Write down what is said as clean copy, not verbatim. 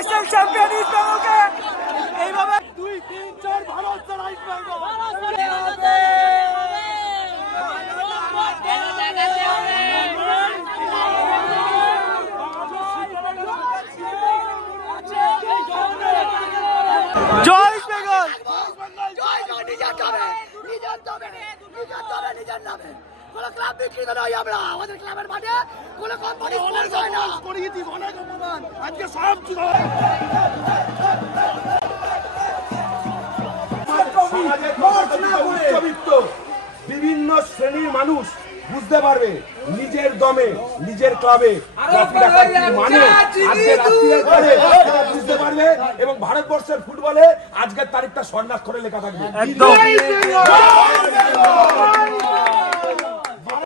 ISL champion east বেঙ্গলকে এইভাবে 2, 3, 4 ভারত ছাড়া east Bengal. জয় east Bengal, জয় জয় নিজের নামে, নিজের নামে, নিজের নামে, নিজের নামে। কোনো ক্লাব বিকৃত নয় আমরা, আমাদের ক্লাবের মাঠে কোনো কোম্পানি স্পন্সর হয় না। অনেক অপমান আজকে সব বিভিন্ন শ্রেণীর মানুষ বুঝতে পারবে নিজের দমে নিজের ক্লাবে মানে বুঝতে পারবে এবং ভারতবর্ষের ফুটবলে আজকের তারিখটা স্বর্ণাক্ষরে লেখা থাকবে।